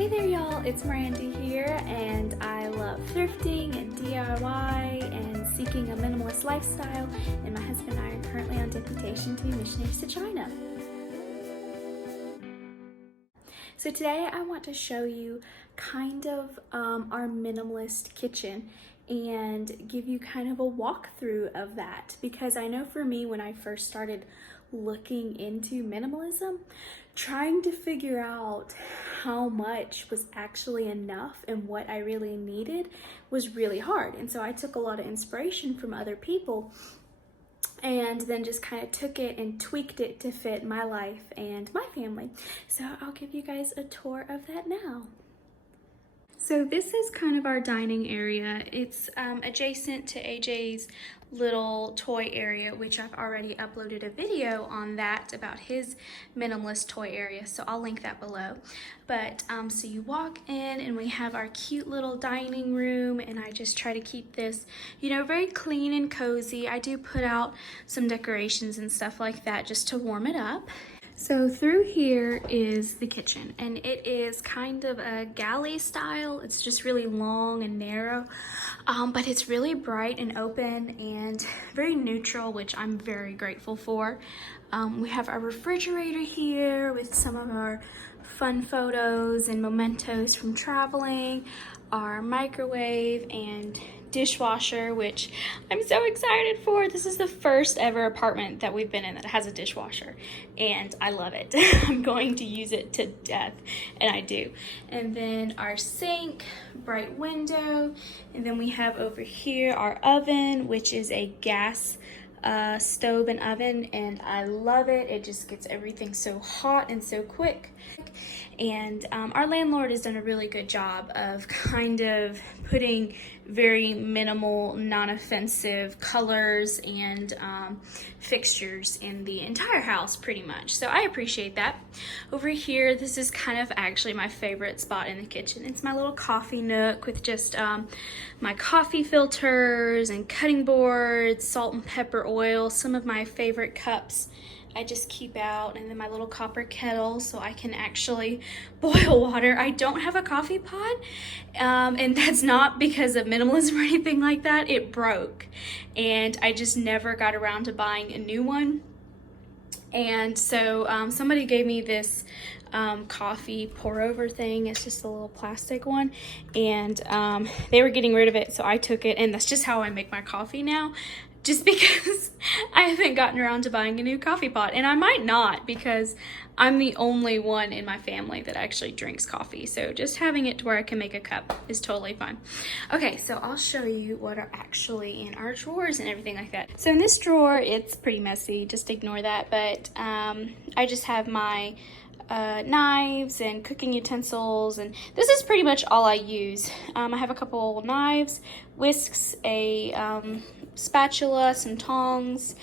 Hey there y'all, it's Miranda here, and I love thrifting and DIY and seeking a minimalist lifestyle, and my husband and I are currently on deputation to be missionaries to China. So today I want to show you kind of our minimalist kitchen and give you kind of a walkthrough of that, because I know for me when I first started looking into minimalism, trying to figure out how much was actually enough and what I really needed was really hard. And so I took a lot of inspiration from other people and then just kind of took it and tweaked it to fit my life and my family. So I'll give you guys a tour of that now. So this is kind of our dining area. It's adjacent to AJ's little toy area, which I've already uploaded a video on that about his minimalist toy area, so I'll link that below. But so you walk in and we have our cute little dining room, and I just try to keep this, you know, very clean and cozy. I do put out some decorations and stuff like that just to warm it up. So through here is the kitchen, and it is kind of a galley style. It's just really long and narrow, but it's really bright and open and very neutral, which I'm very grateful for. We have our refrigerator here with some of our fun photos and mementos from traveling, our microwave and dishwasher, which I'm so excited for. This is the first ever apartment that we've been in that has a dishwasher, and I love it. I'm going to use it to death, and I do. And then our sink, bright window, and then we have over here our oven, which is a gas stove and oven, and I love it. It just gets everything so hot and so quick. And our landlord has done a really good job of kind of putting very minimal, non-offensive colors and fixtures in the entire house pretty much. So I appreciate that. Over here, this is kind of actually my favorite spot in the kitchen. It's my little coffee nook with just my coffee filters and cutting boards, salt and pepper oil, some of my favorite cups I just keep out, and then my little copper kettle so I can actually boil water. I don't have a coffee pot, and that's not because of minimalism or anything like that. It broke, and I just never got around to buying a new one. And so somebody gave me this coffee pour over thing. It's just a little plastic one, and they were getting rid of it, so I took it, and that's just how I make my coffee now, just because I haven't gotten around to buying a new coffee pot. And I might not, because I'm the only one in my family that actually drinks coffee, so just having it to where I can make a cup is totally fine. Okay, so I'll show you what are actually in our drawers and everything like that. So in this drawer, it's pretty messy, just ignore that, but I just have my knives and cooking utensils, and this is pretty much all I use. I have a couple knives, whisks, a spatula, some tongs,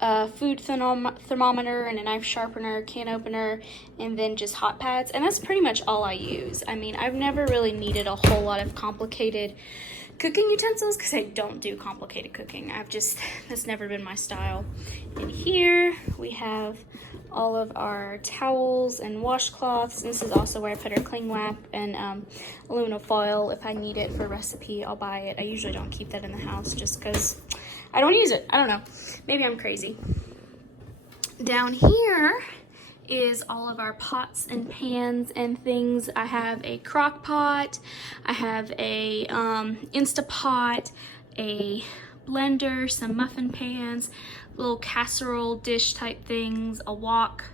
a food thermometer, and a knife sharpener, can opener, and then just hot pads, and that's pretty much all I use. I mean, I've never really needed a whole lot of complicated cooking utensils because I don't do complicated cooking. That's never been my style. And here we have all of our towels and washcloths. This is also where I put our cling wrap and aluminum foil. If I need it for a recipe, I'll buy it. I usually don't keep that in the house just because I don't use it. I don't know. Maybe I'm crazy. Down here is all of our pots and pans and things. I have a crock pot, I have a Instapot, a blender, some muffin pans, little casserole dish type things, a wok.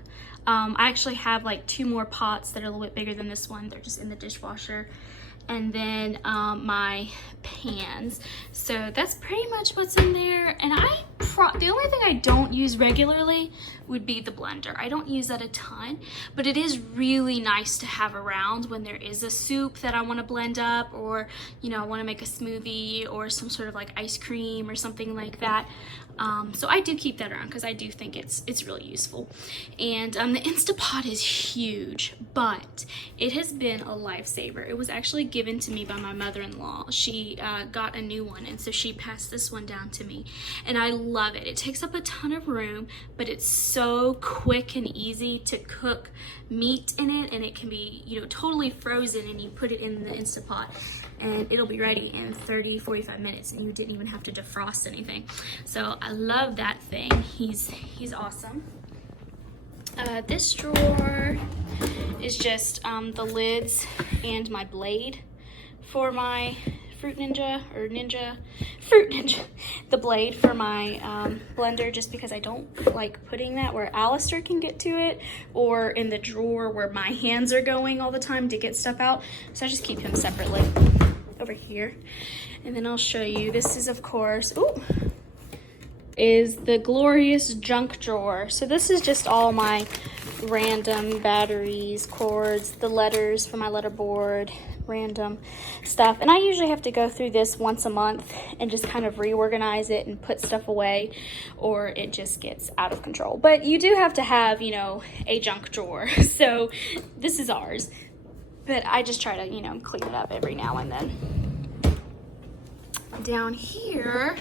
I actually have like 2 more pots that are a little bit bigger than this one. They're just in the dishwasher. And then my pans. So that's pretty much what's in there. And the only thing I don't use regularly would be the blender. I don't use that a ton, but it is really nice to have around when there is a soup that I want to blend up, or, you know, I want to make a smoothie or some sort of like ice cream or something like that. So I do keep that around because I do think it's really useful. And the Instapot is huge, but it has been a lifesaver. It was actually given to me by my mother-in-law. She got a new one, and so she passed this one down to me. And I love it. It takes up a ton of room, but it's so quick and easy to cook meat in it, and it can be, you know, totally frozen, and you put it in the Instapot and it'll be ready in 30-45 minutes, and you didn't even have to defrost anything. So I love that thing. He's awesome. This drawer is just the lids and my blade for my Fruit Ninja, the blade for my blender, just because I don't like putting that where Alistair can get to it, or in the drawer where my hands are going all the time to get stuff out. So I just keep him separately over here. And then I'll show you, this is of course, is the glorious junk drawer. So this is just all my random batteries, cords, the letters for my letterboard, random stuff. And I usually have to go through this once a month and just kind of reorganize it and put stuff away, or it just gets out of control. But you do have to have, you know, a junk drawer. So this is ours. But I just try to, you know, clean it up every now and then. Down here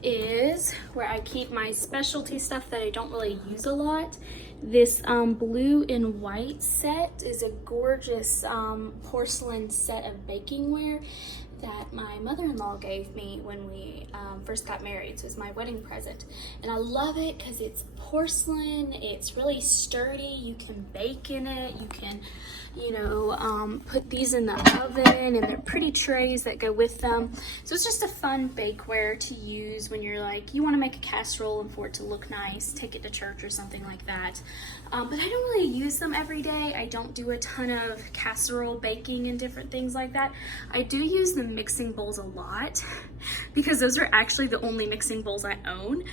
is where I keep my specialty stuff that I don't really use a lot. This blue and white set is a gorgeous porcelain set of bakingware that my mother-in-law gave me when we first got married. So it's my wedding present, and I love it because it's porcelain, it's really sturdy, you can bake in it, you can, you know, put these in the oven, and they're pretty trays that go with them. So it's just a fun bakeware to use when you're like, you want to make a casserole and for it to look nice, take it to church or something like that. But I don't really use them every day. I don't do a ton of casserole baking and different things like that. I do use the mixing bowls a lot because those are actually the only mixing bowls I own.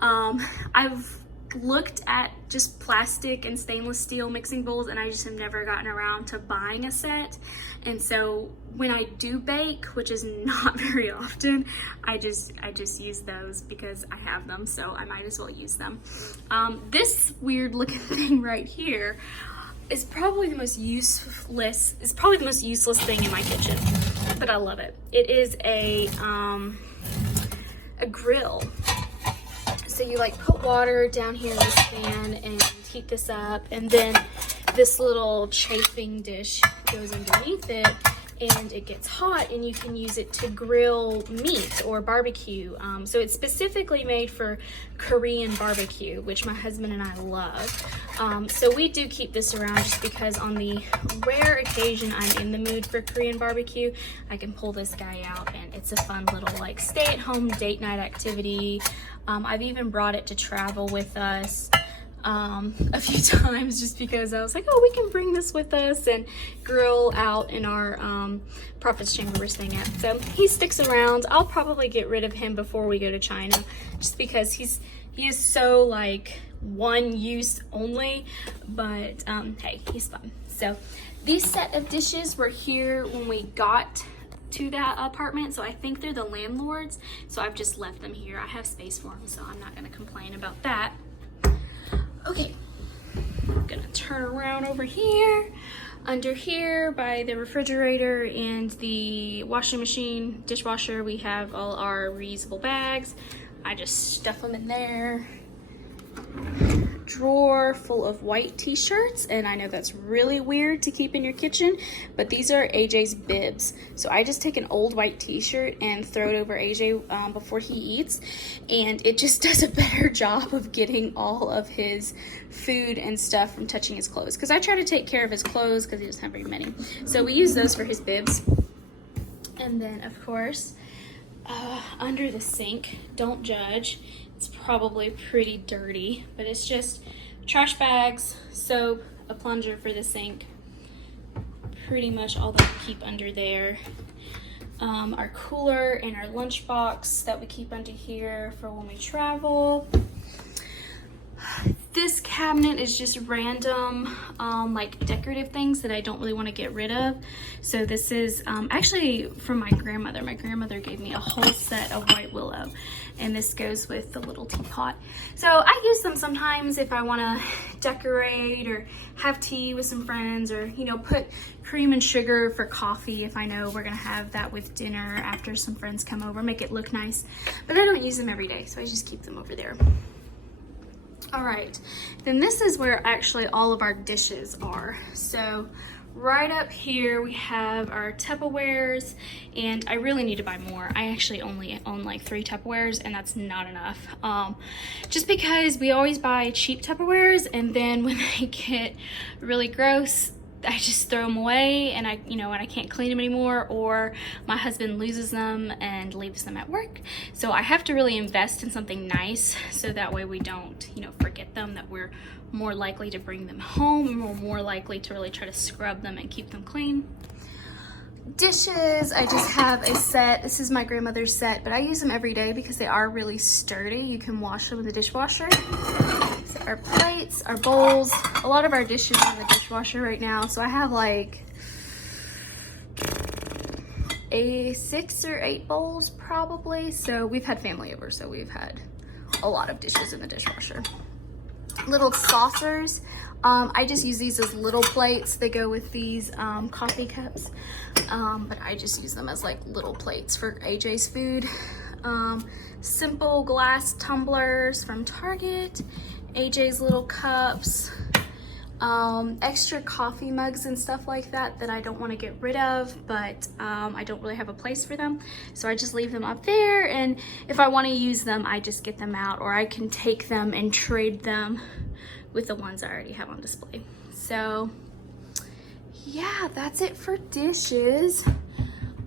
I've looked at just plastic and stainless steel mixing bowls, and I just have never gotten around to buying a set. And so when I do bake, which is not very often, I just use those because I have them, so I might as well use them. This weird looking thing right here is probably the most useless thing in my kitchen, but I love it. It is a grill. So you like put water down here in this pan and heat this up, and then this little chafing dish goes underneath it, and it gets hot, and you can use it to grill meat or barbecue. So it's specifically made for Korean barbecue, which my husband and I love. So we do keep this around just because on the rare occasion I'm in the mood for Korean barbecue, I can pull this guy out, and it's a fun little like stay-at-home date night activity. I've even brought it to travel with us a few times just because I was like, oh, we can bring this with us and grill out in our Prophet's Chamber we're staying at. So he sticks around. I'll probably get rid of him before we go to China, just because he is so like one use only, but hey, he's fun. So these set of dishes were here when we got to that apartment, so I think they're the landlords, so I've just left them here. I have space for them, so I'm not going to complain about that. Okay, I'm gonna turn around over here. Under here by the refrigerator and the washing machine, dishwasher, we have all our reusable bags. I just stuff them in there. Drawer full of white t-shirts, and I know that's really weird to keep in your kitchen, but these are AJ's bibs. So I just take an old white t-shirt and throw it over AJ before he eats, and it just does a better job of getting all of his food and stuff from touching his clothes, because I try to take care of his clothes because he doesn't have very many. So we use those for his bibs. And then of course under the sink, don't judge, it's probably pretty dirty, but it's just trash bags, soap, a plunger for the sink, pretty much all that we keep under there. Our cooler and our lunch box that we keep under here for when we travel. This cabinet is just random like decorative things that I don't really want to get rid of. So this is actually from my grandmother. My grandmother gave me a whole set of white willow, and this goes with the little teapot. So I use them sometimes if I want to decorate or have tea with some friends, or you know, put cream and sugar for coffee if I know we're gonna have that with dinner after some friends come over, make it look nice. But I don't use them every day, so I just keep them over there. All right, then this is where actually all of our dishes are. So right up here we have our Tupperwares, and I really need to buy more. I actually only own like 3 Tupperwares, and that's not enough. Just because we always buy cheap Tupperwares, and then when they get really gross, I just throw them away, and when I can't clean them anymore, or my husband loses them and leaves them at work. So I have to really invest in something nice, so that way we don't, forget them, that we're more likely to bring them home, and we're more likely to really try to scrub them and keep them clean. Dishes, I just have a set. This is my grandmother's set, but I use them every day because they are really sturdy. You can wash them in the dishwasher. So our plates, our bowls, a lot of our dishes are in the dishwasher right now. So I have like 6 or 8 bowls probably. So we've had family over, so we've had a lot of dishes in the dishwasher. Little saucers. I just use these as little plates. They go with these coffee cups, but I just use them as like little plates for AJ's food. Simple glass tumblers from Target, AJ's little cups, extra coffee mugs and stuff like that that I don't want to get rid of, but I don't really have a place for them, so I just leave them up there, and if I want to use them, I just get them out, or I can take them and trade them with the ones I already have on display. So yeah, that's it for dishes.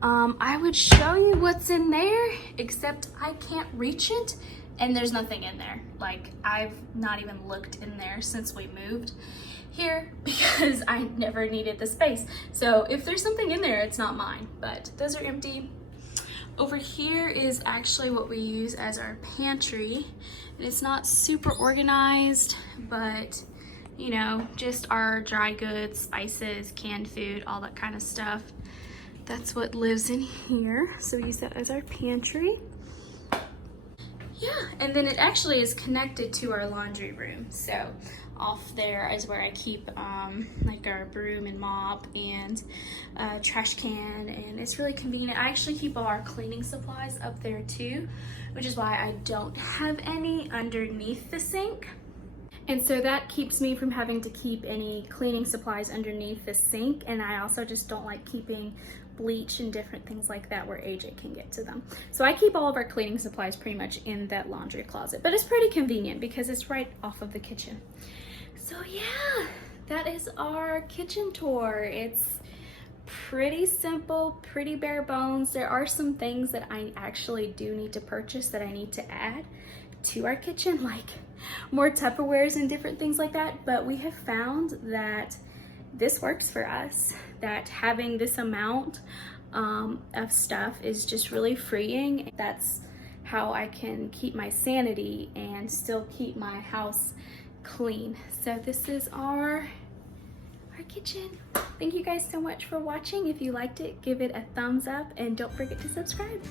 I would show you what's in there, except I can't reach it, and there's nothing in there. Like, I've not even looked in there since we moved here because I never needed the space. So if there's something in there, it's not mine, but those are empty. Over here is actually what we use as our pantry. And it's not super organized, but just our dry goods, spices, canned food, all that kind of stuff. That's what lives in here. So we use that as our pantry. Yeah, and then it actually is connected to our laundry room. So off there is where I keep like our broom and mop and trash can, and it's really convenient. I actually keep all our cleaning supplies up there too, which is why I don't have any underneath the sink. And so that keeps me from having to keep any cleaning supplies underneath the sink, and I also just don't like keeping bleach and different things like that where AJ can get to them. So I keep all of our cleaning supplies pretty much in that laundry closet, but it's pretty convenient because it's right off of the kitchen. So yeah, that is our kitchen tour. It's pretty simple, pretty bare bones. There are some things that I actually do need to purchase that I need to add to our kitchen, like more Tupperwares and different things like that, but we have found that this works for us, that having this amount of stuff is just really freeing. That's how I can keep my sanity and still keep my house clean. So this is our kitchen. Thank you guys so much for watching. If you liked it, give it a thumbs up and don't forget to subscribe.